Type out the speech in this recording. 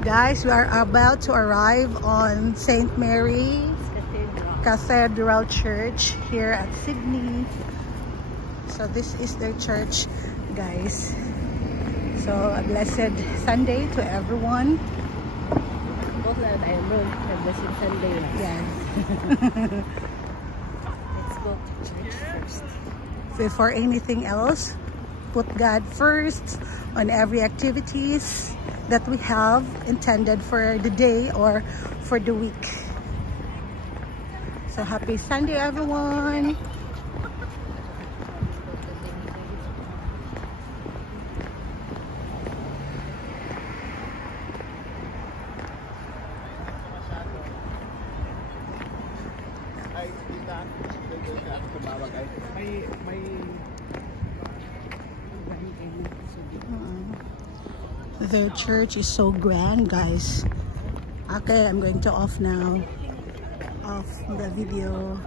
Guys, we are about to arrive on St. Mary's Cathedral Church here at Sydney. So this is their church, guys. So a blessed Sunday to everyone. Blessed Sunday. Yes. Let's go to church first. Before anything else, put God first on every activities that we have intended for the day or for the week. So happy Sunday, everyone. Their church is so grand, guys. Okay, I'm going to off now. Off the video.